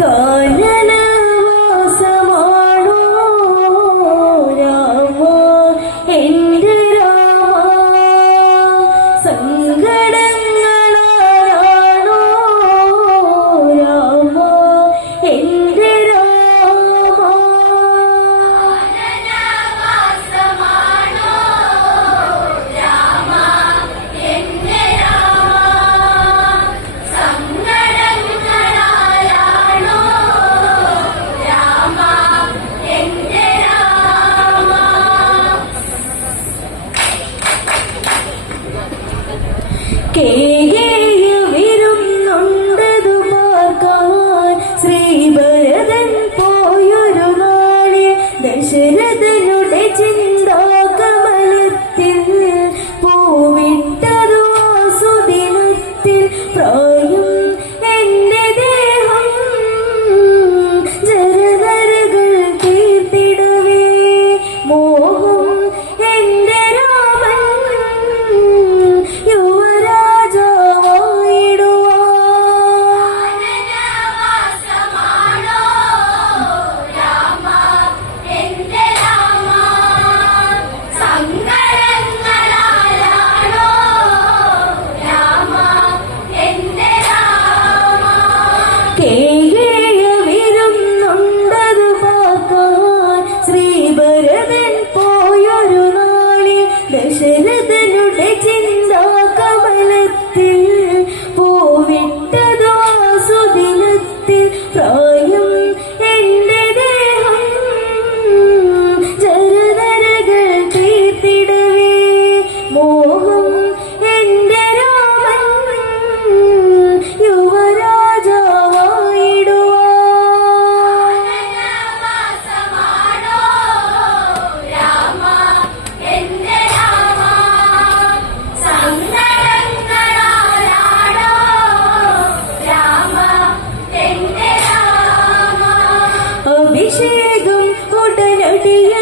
కానన അഭിഷേകം ഉടനടിയതു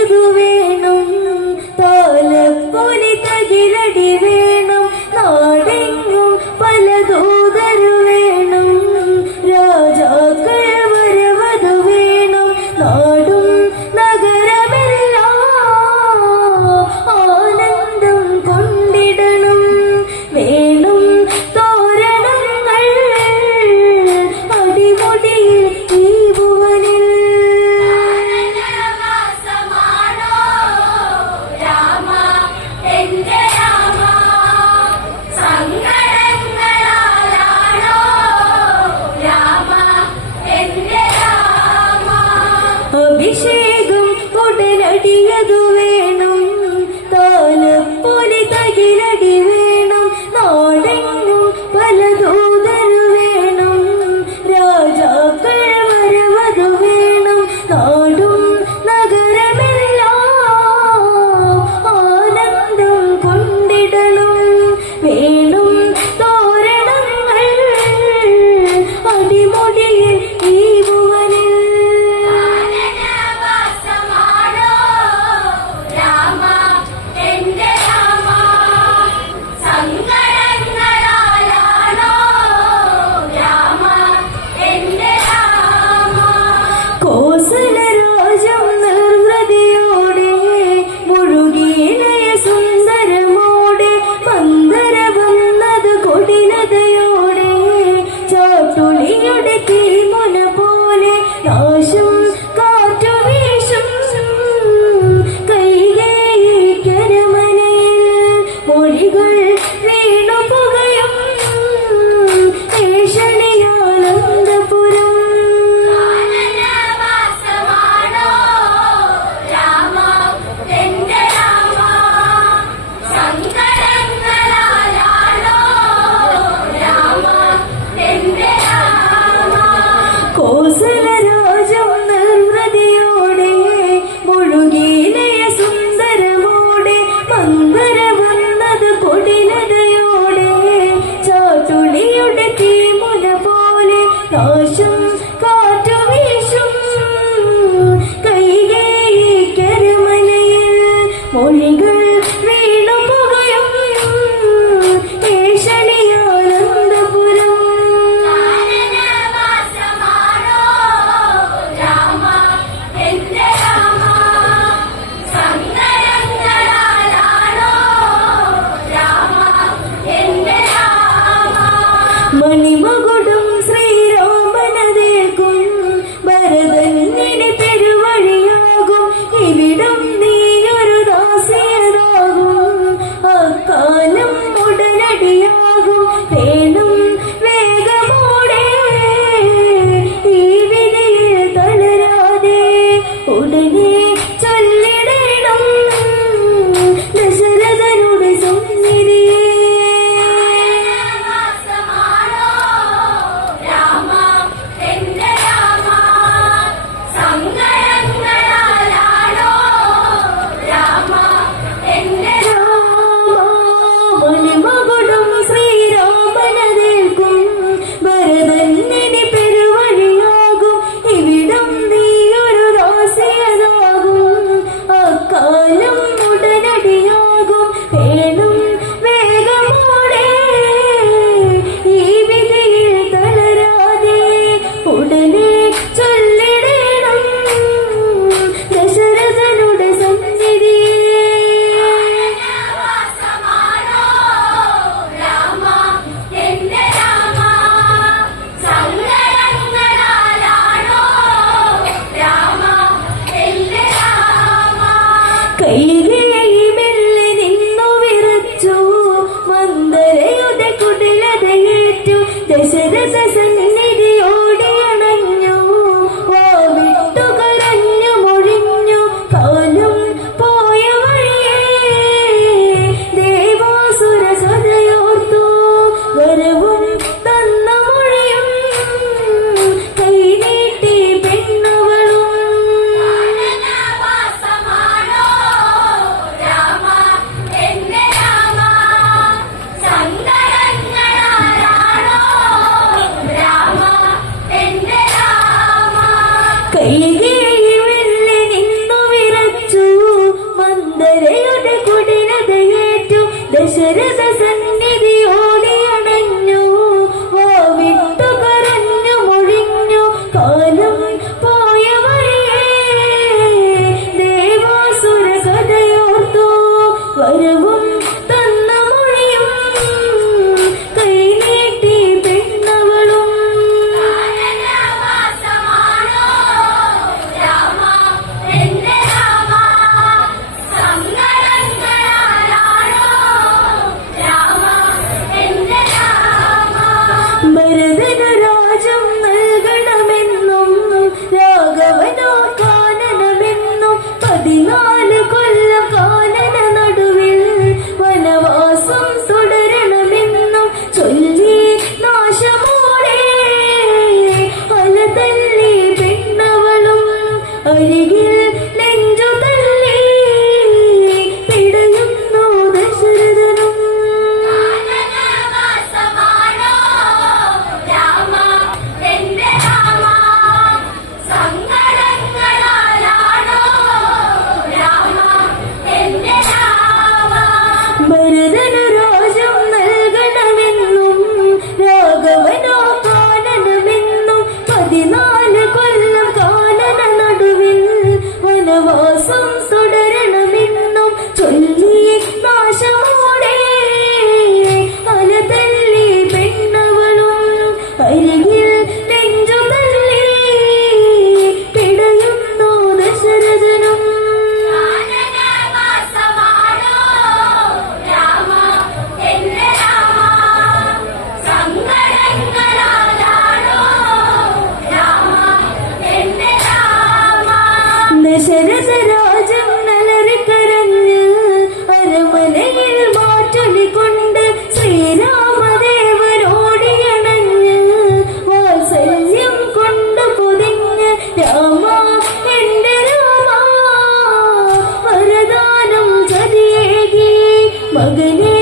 还给你。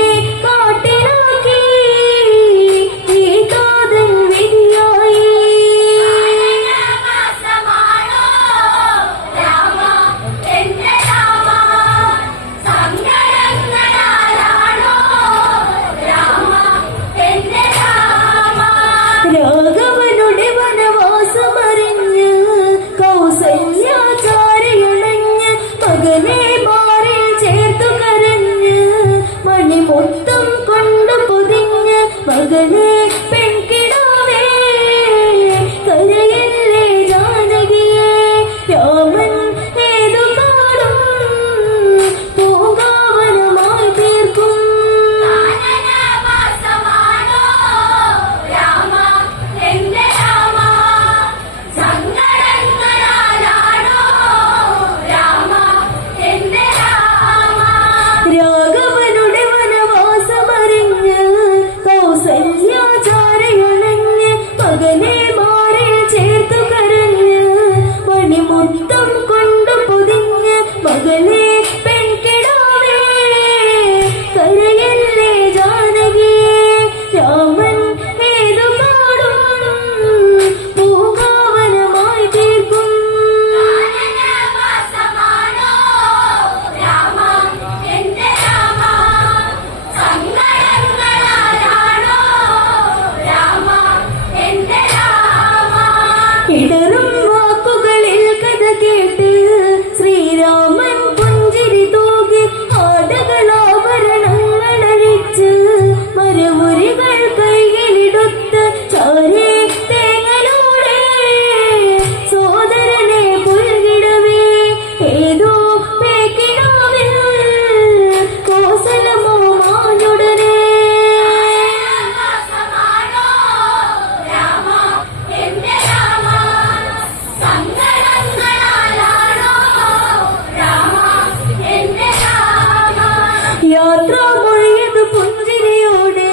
യാത്ര മൊഴിയത് പുഞ്ചിരിയോടെ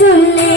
ചൊല്ലി